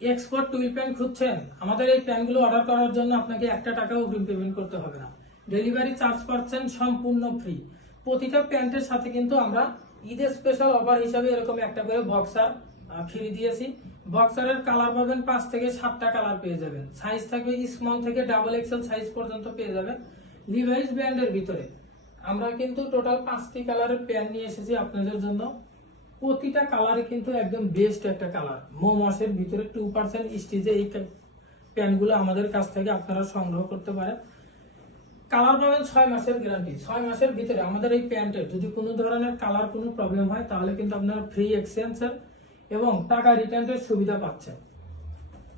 Export twill pant খুঁজছেন? আমাদের এই প্যান্টগুলো অর্ডার করার জন্য আপনাকে 1 টাকা অগ্রিম পেমেন্ট করতে হবে না। ডেলিভারি চার্জ পাচ্ছেন সম্পূর্ণ ফ্রি। প্রতিটা প্যান্টের সাথে কিন্তু আমরা ঈদের স্পেশাল অফার হিসাবে এরকম একটা করে বক্সার ফ্রি দিয়েছি। বক্সারের কালার পাবেন 5 থেকে 7টা কালার পেয়ে যাবেন। সাইজ থাকবে স্মল থেকে ডাবল এক্সেল সাইজ পর্যন্ত পেয়ে যাবেন। লিভাইস ব্র্যান্ডের ভিতরে আমরা কিন্তু টোটাল 5টি কালারের প্যান্ট নিয়ে এসেছি আপনাদের জন্য। প্রতিটা কালারে কিন্তু একদম বেস্ট একটা কালার। মোমসের ভিতরে 2% স্টিচে এই প্যান্টগুলো আমাদের কাছ থেকে আপনারা সংগ্রহ করতে পারেন। কালার পাবেন 6 মাসের গ্যারান্টি। 6 মাসের ভিতরে আমাদের এই প্যান্টের যদি কোনো ধরনের কালার কোনো প্রবলেম হয় তাহলে কিন্তু আপনারা ফ্রি এক্সচেঞ্জের এবং টাকা রিটার্নের সুবিধা পাচ্ছেন।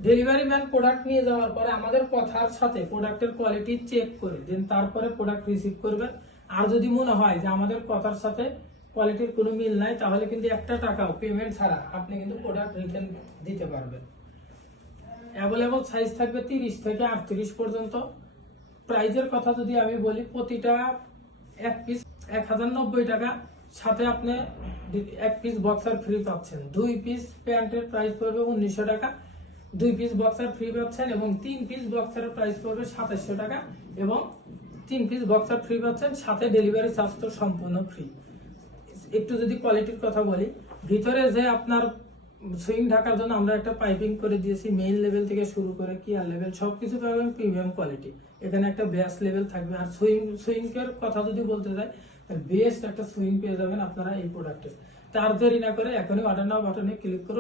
ডেলিভারি ম্যান প্রোডাক্ট নিয়ে যাওয়ার পরে আমাদের কথার সাথে প্রোডাক্টের কোয়ালিটি চেক করে দেন তারপরে প্রোডাক্ট রিসিভ করবেন। আর যদি মনে হয় যে আমাদের কথার সাথে কোয়ালিটির কোনো মিল নাই তাহলে কিন্তু 1 টাকাও পেমেন্ট ছাড়া আপনি কিন্তু প্রোডাক্ট রিটার্ন দিতে পারবেন। অ্যাভেলেবল সাইজ থাকবে 30 থেকে 38 পর্যন্ত। প্রাইজের কথা যদি আমি বলি, প্রতিটা এক পিস 1090 টাকা, সাথে আপনি 1 পিস বক্সার ফ্রি পাচ্ছেন। 2 পিস প্যান্টের প্রাইস পড়বে 1900 টাকা, 2 পিস বক্সার ফ্রি পাচ্ছেন এবং 3 পিস বক্সারের প্রাইস পড়বে 2700 টাকা এবং 3 পিস বক্সার ফ্রি পাচ্ছেন, সাথে ডেলিভারি চার্জ তো সম্পূর্ণ ফ্রি। একটু যদি কোয়ালিটির কথা বলি, ভিতরে যে আপনার সুইং ঢাকার জন্য আমরা একটা পাইপিং করে দিয়েছি, মেইন লেভেল থেকে শুরু করে কিয়ার লেভেল সবকিছু পাবেন প্রিমিয়াম কোয়ালিটি। এখানে একটা ব্যাস লেভেল থাকবে। আর সুইং এর কথা যদি বলতে যাই, বেস্ট একটা সুইং পেয়ে যাবেন আপনারা এই প্রোডাক্টে। তার দেরি না করে এখনই অর্ডার নাও বাটনে ক্লিক করুন।